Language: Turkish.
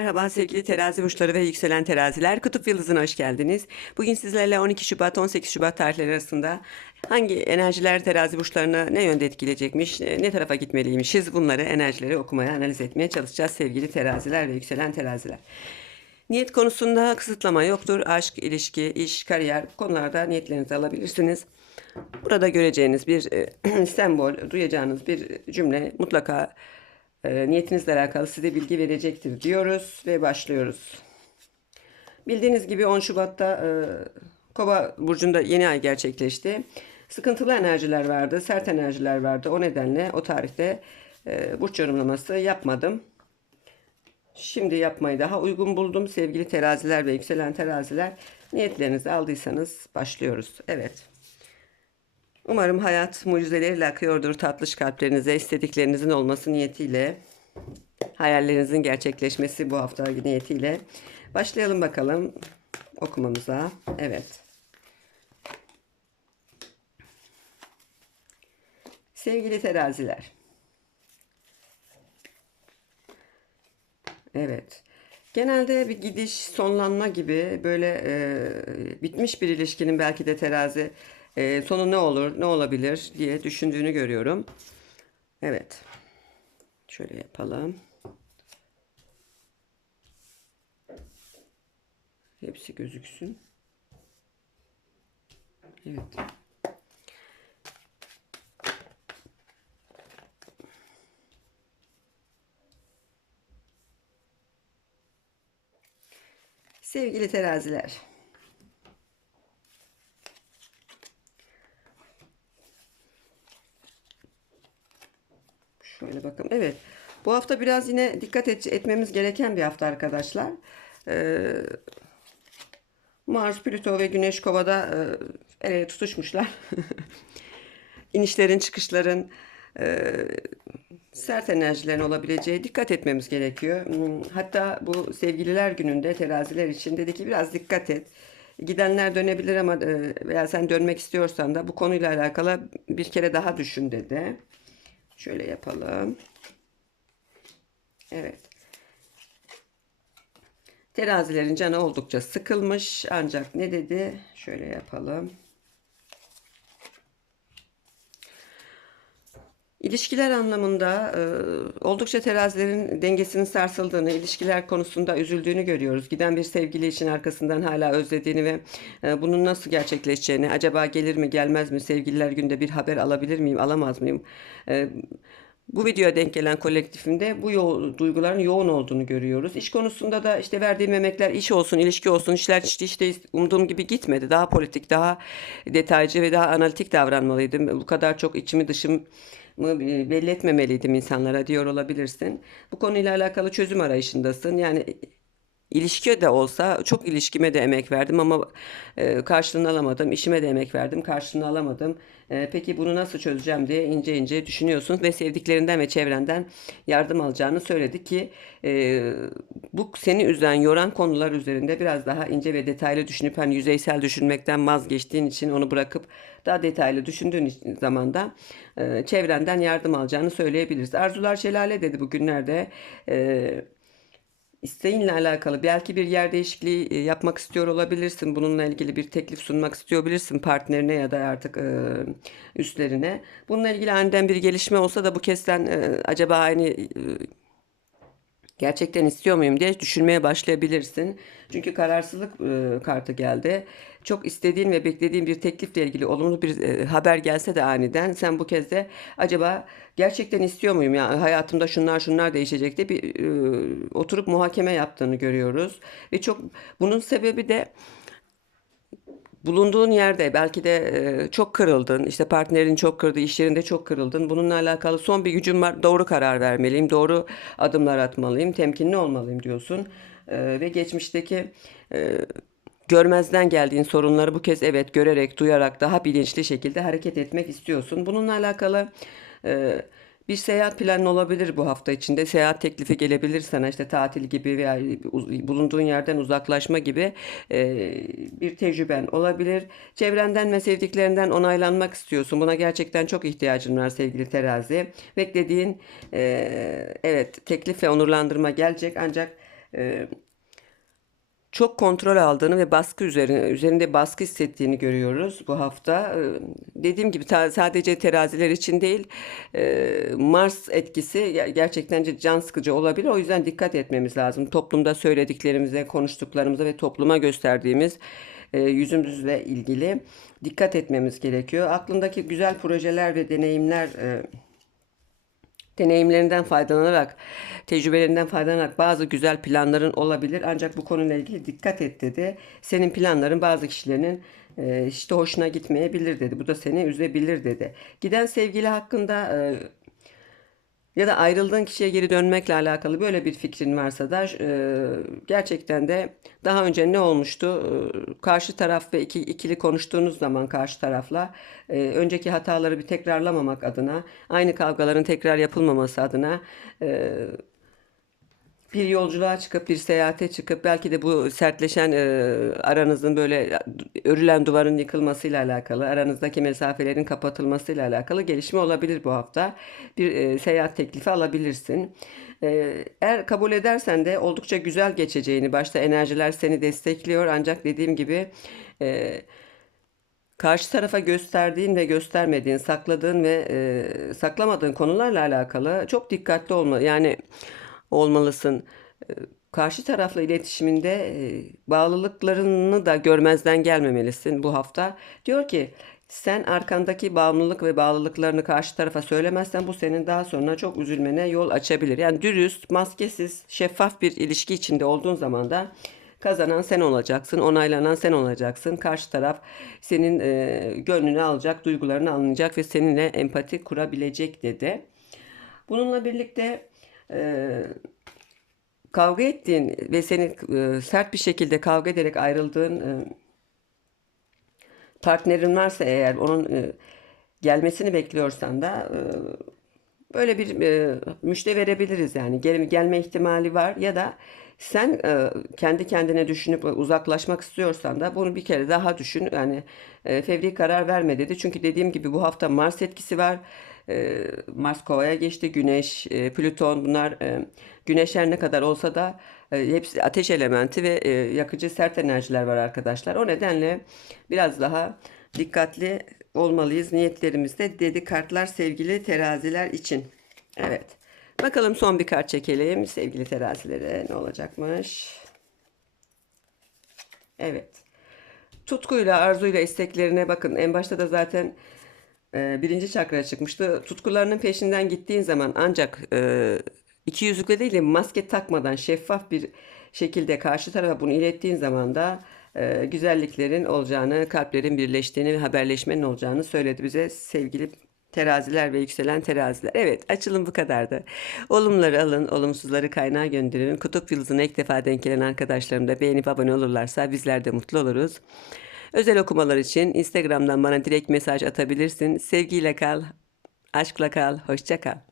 Merhaba sevgili terazi burçları ve yükselen teraziler. Kutup Yıldızı'na hoş geldiniz. Bugün sizlerle 12 Şubat 18 Şubat tarihleri arasında hangi enerjiler terazi burçlarını ne yönde etkileyecekmiş, e, ne tarafa gitmeliymişiz bunları enerjileri okumaya, analiz etmeye çalışacağız sevgili teraziler ve yükselen teraziler. Niyet konusunda kısıtlama yoktur. Aşk, ilişki, iş, kariyer konularda niyetlerinizi alabilirsiniz. Burada göreceğiniz bir e, sembol, duyacağınız bir cümle mutlaka e, niyetinizle alakalı size bilgi verecektir diyoruz ve başlıyoruz. Bildiğiniz gibi 10 Şubat'ta e, Kova burcunda yeni ay gerçekleşti. Sıkıntılı enerjiler vardı, sert enerjiler vardı. O nedenle o tarihte e, burç yorumlaması yapmadım. Şimdi yapmayı daha uygun buldum. Sevgili teraziler ve yükselen teraziler niyetlerinizi aldıysanız başlıyoruz. Evet. Umarım hayat mucizeleriyle akıyordur tatlış kalplerinize, istediklerinizin olması niyetiyle, hayallerinizin gerçekleşmesi bu hafta niyetiyle. Başlayalım bakalım okumamıza. Evet. Sevgili teraziler. Evet. Genelde bir gidiş, sonlanma gibi böyle e, bitmiş bir ilişkinin belki de terazi e, sonu ne olur, ne olabilir diye düşündüğünü görüyorum. Evet. Şöyle yapalım. Hepsi gözüksün. Evet. Sevgili teraziler. Şöyle bakın. Evet. Bu hafta biraz yine dikkat et, etmemiz gereken bir hafta arkadaşlar. Ee, Mars, Plüto ve Güneş Kova'da e, el ele tutuşmuşlar. İnişlerin, çıkışların, e, sert enerjilerin olabileceği dikkat etmemiz gerekiyor. Hmm, Hatta bu sevgililer gününde teraziler için dedi ki biraz dikkat et. Gidenler dönebilir ama e, veya sen dönmek istiyorsan da bu konuyla alakalı bir kere daha düşün dedi. Şöyle yapalım. Evet. Terazilerin canı oldukça sıkılmış ancak ne dedi? Şöyle yapalım. İlişkiler anlamında e, oldukça terazilerin dengesinin sarsıldığını, ilişkiler konusunda üzüldüğünü görüyoruz. Giden bir sevgili için arkasından hala özlediğini ve e, bunun nasıl gerçekleşeceğini, acaba gelir mi gelmez mi, sevgililer günde bir haber alabilir miyim, alamaz mıyım? E, bu videoya denk gelen kolektifimde bu yo- duyguların yoğun olduğunu görüyoruz. İş konusunda da işte verdiğim emekler iş olsun, ilişki olsun, işler işte, işte umduğum gibi gitmedi. Daha politik, daha detaycı ve daha analitik davranmalıydım. Bu kadar çok içimi dışımı e, belli etmemeliydim insanlara diyor olabilirsin. Bu konuyla alakalı çözüm arayışındasın. Yani İlişki de olsa çok ilişkime de emek verdim ama e, karşılığını alamadım. İşime de emek verdim, karşılığını alamadım. E, peki bunu nasıl çözeceğim diye ince ince düşünüyorsun ve sevdiklerinden ve çevrenden yardım alacağını söyledi ki e, bu seni üzen, yoran konular üzerinde biraz daha ince ve detaylı düşünüp hani yüzeysel düşünmekten vazgeçtiğin için onu bırakıp daha detaylı düşündüğün zaman da e, çevrenden yardım alacağını söyleyebiliriz. Arzular Şelale dedi bugünlerde. E, İsteğinle alakalı belki bir yer değişikliği e, yapmak istiyor olabilirsin. Bununla ilgili bir teklif sunmak istiyor olabilirsin partnerine ya da artık e, üstlerine. Bununla ilgili aniden bir gelişme olsa da bu kez sen e, acaba aynı gerçekten istiyor muyum diye düşünmeye başlayabilirsin. Çünkü kararsızlık e, kartı geldi. Çok istediğin ve beklediğin bir teklifle ilgili olumlu bir e, haber gelse de aniden sen bu kez de acaba gerçekten istiyor muyum ya hayatımda şunlar şunlar değişecek diye bir e, oturup muhakeme yaptığını görüyoruz. Ve çok bunun sebebi de bulunduğun yerde belki de e, çok kırıldın, işte partnerin çok kırdı, iş yerinde çok kırıldın. Bununla alakalı son bir gücüm var, doğru karar vermeliyim, doğru adımlar atmalıyım, temkinli olmalıyım diyorsun. E, ve geçmişteki e, görmezden geldiğin sorunları bu kez evet görerek, duyarak daha bilinçli şekilde hareket etmek istiyorsun. Bununla alakalı bir seyahat planın olabilir bu hafta içinde. Seyahat teklifi gelebilir sana işte tatil gibi veya bulunduğun yerden uzaklaşma gibi e, bir tecrüben olabilir. Çevrenden ve sevdiklerinden onaylanmak istiyorsun. Buna gerçekten çok ihtiyacın var sevgili terazi. Beklediğin e, evet teklif ve onurlandırma gelecek ancak e, çok kontrol aldığını ve baskı üzerine üzerinde baskı hissettiğini görüyoruz bu hafta. Ee, Dediğim gibi sadece teraziler için değil, e, Mars etkisi ger- gerçekten can sıkıcı olabilir. O yüzden dikkat etmemiz lazım. Toplumda söylediklerimize, konuştuklarımıza ve topluma gösterdiğimiz e, yüzümüzle ilgili dikkat etmemiz gerekiyor. Aklındaki güzel projeler ve deneyimler e, deneyimlerinden faydalanarak, tecrübelerinden faydalanarak bazı güzel planların olabilir. Ancak bu konuyla ilgili dikkat et dedi. Senin planların bazı kişilerin e, işte hoşuna gitmeyebilir dedi. Bu da seni üzebilir dedi. Giden sevgili hakkında e, ya da ayrıldığın kişiye geri dönmekle alakalı böyle bir fikrin varsa da e, gerçekten de daha önce ne olmuştu? E, karşı taraf ve iki, ikili konuştuğunuz zaman karşı tarafla e, önceki hataları bir tekrarlamamak adına, aynı kavgaların tekrar yapılmaması adına bir yolculuğa çıkıp bir seyahate çıkıp belki de bu sertleşen aranızın böyle örülen duvarın yıkılmasıyla alakalı, aranızdaki mesafelerin kapatılmasıyla alakalı gelişme olabilir bu hafta. Bir e, seyahat teklifi alabilirsin. E, eğer kabul edersen de oldukça güzel geçeceğini, başta enerjiler seni destekliyor ancak dediğim gibi e, karşı tarafa gösterdiğin ve göstermediğin, sakladığın ve e, saklamadığın konularla alakalı çok dikkatli olma. Yani olmalısın. E, Karşı tarafla iletişiminde e, bağlılıklarını da görmezden gelmemelisin bu hafta. Diyor ki sen arkandaki bağımlılık ve bağlılıklarını karşı tarafa söylemezsen bu senin daha sonra çok üzülmene yol açabilir. Yani dürüst, maskesiz, şeffaf bir ilişki içinde olduğun zaman da kazanan sen olacaksın, onaylanan sen olacaksın. Karşı taraf senin e, gönlünü alacak, duygularını anlayacak ve seninle empati kurabilecek dedi. Bununla birlikte e, kavga ettiğin ve seni e, sert bir şekilde kavga ederek ayrıldığın e, partnerin varsa eğer onun e, gelmesini bekliyorsan da böyle bir e, verebiliriz yani. Gel, gelme ihtimali var ya da sen kendi kendine düşünüp uzaklaşmak istiyorsan da bunu bir kere daha düşün. Yani fevri karar verme dedi. Çünkü dediğim gibi bu hafta Mars etkisi var e, Mars Kova'ya geçti Güneş e, Plüton bunlar e, Güneş ne kadar olsa da e, hepsi ateş elementi ve e, yakıcı sert enerjiler var arkadaşlar o nedenle biraz daha dikkatli olmalıyız niyetlerimizde dedi kartlar sevgili teraziler için. Evet. Bakalım son bir kart çekelim sevgili terazilere ne olacakmış. Evet. Tutkuyla, arzuyla, isteklerine bakın. En başta da zaten e, birinci çakraya çıkmıştı. Tutkularının peşinden gittiğin zaman ancak e, iki yüzlükle değil de maske takmadan şeffaf bir şekilde karşı tarafa bunu ilettiğin zaman da e, güzelliklerin olacağını, kalplerin birleştiğini ve haberleşmenin olacağını söyledi bize sevgili teraziler ve yükselen teraziler. Evet açılım bu kadardı. Olumları alın, olumsuzları kaynağa gönderin. Kutup yıldızına ilk defa denk gelen arkadaşlarım da beğenip abone olurlarsa bizler de mutlu oluruz. Özel okumalar için Instagram'dan bana direkt mesaj atabilirsin. Sevgiyle kal, aşkla kal, hoşça kal.